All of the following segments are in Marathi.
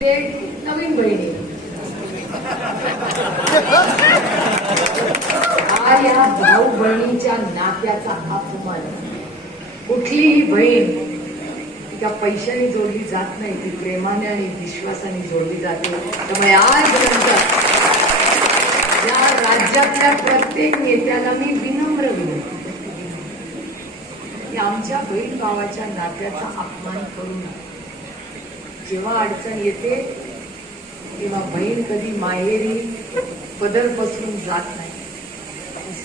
नवीन बहिणी हा या भाऊ बहिणीच्या नात्याचा अपमान कुठलीही बहीण त्या पैशाने जोडली जात नाही ती प्रेमाने आणि विश्वासाने जोडली जाते त्यामुळे आजपर्यंत या राज्यातल्या प्रत्येक नेत्याला मी विनम्र विनंती की आमच्या बहीण भावाच्या नात्याचा अपमान करू नका. जेव्हा अडचण येते तेव्हा बहीण कधी माहेरी पदर पसरून जात नाही.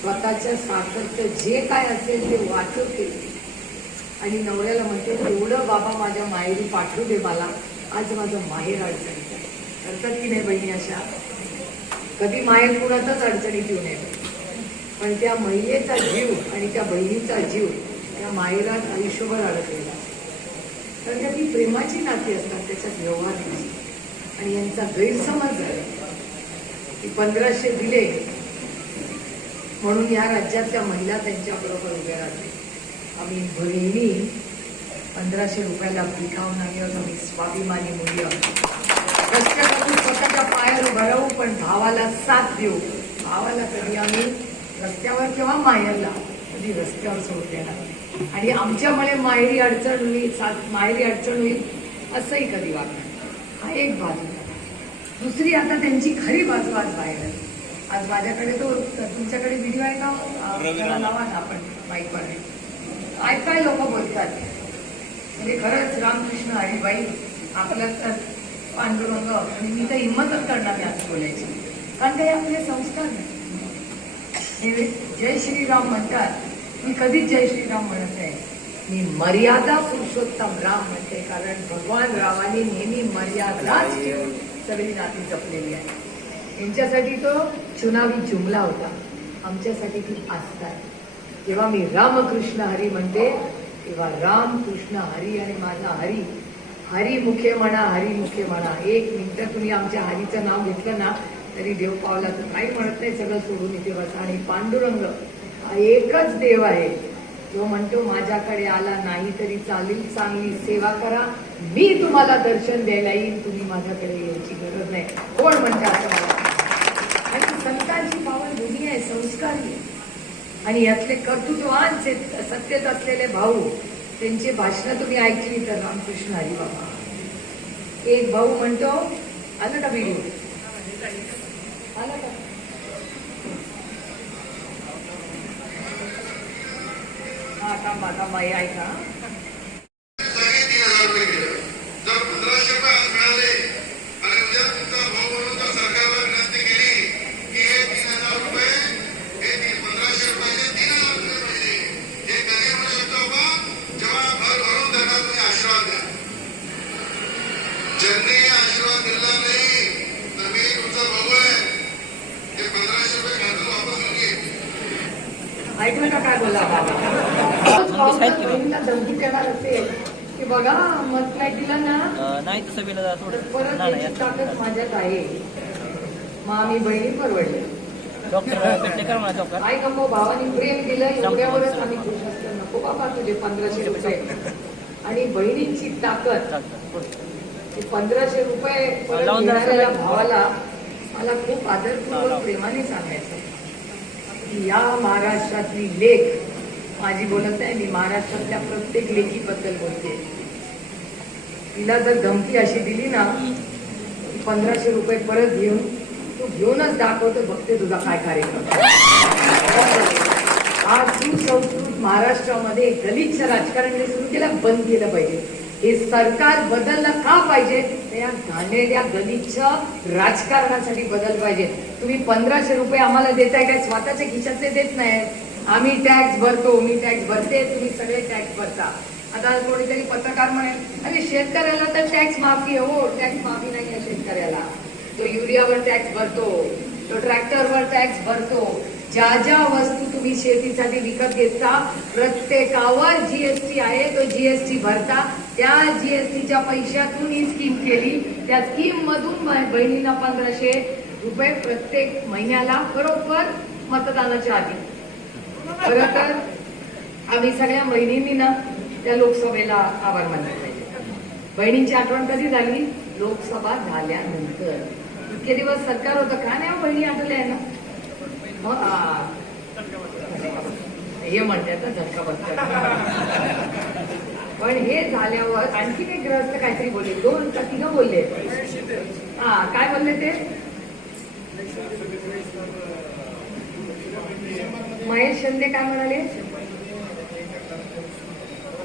स्वतःच्या सातत्य जे काय असेल ते वाचवते. आणि नवऱ्याला म्हणते एवढं बाबा माझ्या माहेरी पाठवू दे मला. आज माझं माहेर अडचणीत आहे. करतात की नाही बहिणी अशा? कधी माहेर कुणातच अडचणीत येऊ नये. पण त्या महिलेचा जीव आणि त्या बहिणीचा जीव त्या माहेरात आयुष्यभर अडकलेला कारण तर त्या ती प्रेमाची नाती असतात त्याच्यात व्यवहार नसतो आणि यांचा गैरसमज आहे की पंधराशे दिले म्हणून या राज्यातल्या महिला त्यांच्याबरोबर उभ्या राहते आम्ही बहिणी पंधराशे रुपयाला भिकावून नाही आहोत आम्ही स्वाभिमानी मुली आहोत. स्वतःच्या पायावर उभं राहू पण भावाला साथ देऊ. भावाला कधी आम्ही रस्त्यावर किंवा माहेरला कधी रस्त्यावर सोडून आणि आमच्यामुळे माहेरी अडचण होईल साथ माहेरी अडचण होईल असंही कधी वागणार हा एक बाजू. दुसरी आता त्यांची खरी बाजू आज बाहेर. आज माझ्याकडे तो तुमच्याकडे व्हिडिओ आहे का? लावा ना आपण माईकवर काय काय लोक बोलतात? म्हणजे खरंच रामकृष्ण हरिबाई आपलं तर पांडुरंग आणि मी तर हिंमतच करणार नाही असं बोलायची. कारण ते आपले संस्कार नाही. जय श्रीराम म्हणतात मी कधीच जय श्रीराम म्हणत नाही. मी मर्यादा पुरुषोत्तम राम म्हणते कारण भगवान रामाने नेहमी मर्यादाच ठेवून सगळी नाती जपलेली आहे. यांच्यासाठी तो चुनावी जुमला होता. आमच्यासाठी ती आस्था आहे. जेव्हा मी रामकृष्ण हरी म्हणते तेव्हा राम कृष्ण हरी आणि माझा हरी हरी मुखे म्हणा हरी मुखे म्हणा. एक मिनिट तुम्ही आमच्या हरीचं नाव घेतलं ना तरी देव पावला तर काही म्हणत नाही सगळं सोडून इथे बसा. आणि पांडुरंग एकच देव आहे. जो म्हणतो माझ्याकडे आला नाही तरी चालेल चांगली सेवा करा. मी तुम्हाला दर्शन द्यायला येईल तुम्ही माझ्याकडे यायची गरज नाही. कोण म्हणते असं मला आणि संतांची पावन भूमी आहे संस्कारी आहे. आणि यातले कर्तृत्ववान जे सत्तेत असलेले भाऊ त्यांची भाषणं तुम्ही ऐकली तर रामकृष्ण हरी बाबा एक भाऊ म्हणतो आलं का व्हिडिओ आलं का? जर सरकारला विनंती दिला नाही आहे पंधराशे रुपये ऐकलं का काय बोला बाबा? की बघा मत नाही दिला ना अं, नाही तसं केलं परत नाही ताकद माझ्यात आहे. मग आम्ही बहिणी परवडले. डॉक्टर भेटले का मला चौकात काय गमो भावानी प्रेम दिलं एवढ्यावरच आम्ही खुश असतो. नको बाबा तुझे पंधराशे रुपये. आणि बहिणींची ताकद. पंधराशे रुपये परत. भावाला मला खूप आदरपूर्वक प्रेमाने सांगायचं. या महाराष्ट्रातली लेख माझी बोलत नाही मी महाराष्ट्रातल्या प्रत्येक लेखीबद्दल बोलते. तिला जर धमकी अशी दिली ना पंधराशे रुपये परत घेऊन तू घेऊनच दाखवतो बघते तुझा काय कार्यक्रम. आज सुसंस्कृत महाराष्ट्रामध्ये गलिच्छ राजकारण सुरू केलं बंद केलं पाहिजे. हे सरकार बदललं का पाहिजे? तर या घाणेरड्या गलिच्छ राजकारणासाठी बदल पाहिजे. तुम्ही पंधराशे रुपये आम्हाला देताय काय? स्वतःच्या खिशातले देत नाही आम्ही टॅक्स भरतो मी टॅक्स भरते तुम्ही सगळे टॅक्स भरता. आता कोणीतरी पत्रकार म्हणेल अरे शेतकऱ्याला तर टॅक्स माफी आहे हो टॅक्स माफी नाही आहे शेतकऱ्याला. तो युरियावर टॅक्स भरतो तो ट्रॅक्टरवर टॅक्स भरतो. ज्या ज्या वस्तू तुम्ही शेतीसाठी विकत घेता प्रत्येकावर जीएसटी आहे तो जीएसटी भरता. त्या जीएसटीच्या पैशातून ही स्कीम केली. त्या स्कीम मधून ब- बहिणीला पंधराशे रुपये प्रत्येक महिन्याला बरोबर मतदानाच्या आधी. खरं तर आम्ही सगळ्या बहिणींनी ना त्या लोकसभेला आभार मानले पाहिजे. बहिणींची आठवण कधी झाली? लोकसभा झाल्यानंतर. इतके दिवस सरकार होतं. का नाही हो बहिणी आठवल्या ना मग हे म्हणतात झटका बसतात पण हे झाल्यावर आणखीन एक ग्रहस्थ काहीतरी बोलले. दोन का तिघं बोलले? हा काय बोलले ते? महेश शिंदे काय म्हणाले?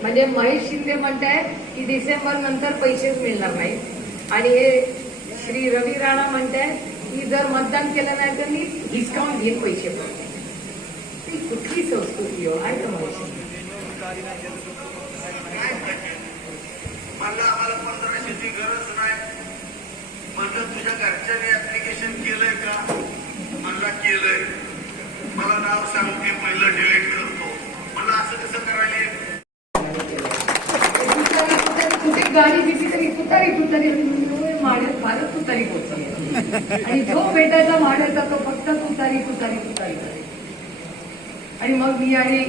म्हणजे महेश शिंदे म्हणतायत की डिसेंबर नंतर पैसेच मिळणार नाही. आणि हे श्री रवी राणा म्हणतायत की जर मतदान केलं नाही तर मी डिस्काउंट घेईन पैसे. पण ती कुठली संस्कृती हो. आहे का महेश शिंदे? म्हणलं आम्हाला पंधराशेची गरज नाही. म्हणलं तुझ्या घरच्याने ऍप्लिकेशन केलंय का? म्हणला केलंय. मला नाव सांगते पहिलं डिलीट करतो. मला असं कसं करायला गाडी दिसली तरी तुतारी तुतारी माड्यात फारच तुतारी पोचली आणि जो भेटायचा माड्याचा तो फक्त तुतारी तुतारी तुतारी आणि मग मी आणि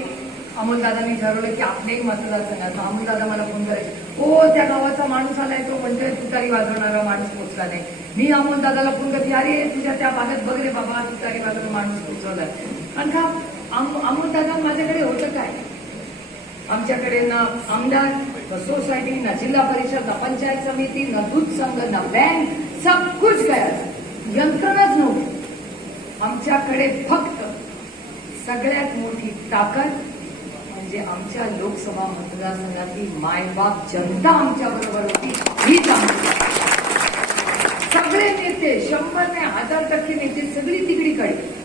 अमोलदादांनी ठरवलं की आपल्याही मतदारसंघाचा अमोलदादा मला फोन करायचे हो त्या गावाचा माणूस आलाय तो म्हणजे तुतारी वाजवणारा माणूस पोचला नाही. मी अमोलदादाला फोन करते अरे तुझ्या त्या भागात बघ रे बाबा तुतारी वाजवणारा माणूस पोचवलाय कारण का? अम- माझ्याकडे होतं काय? आमच्याकडे ना आमदार सोसायटी ना जिल्हा परिषद ना पंचायत समिती ना दूध संघ ना बँक सब कुछ गया. यंत्रणाच नव्हती. आमच्याकडे फक्त सगळ्यात मोठी ताकद म्हणजे आमच्या लोकसभा मतदारसंघातली मायबाप जनता आमच्या बरोबर होती. हीच आमची सगळे नेते शंभर ने हजार टक्के नेते सगळी तिकडीकडे.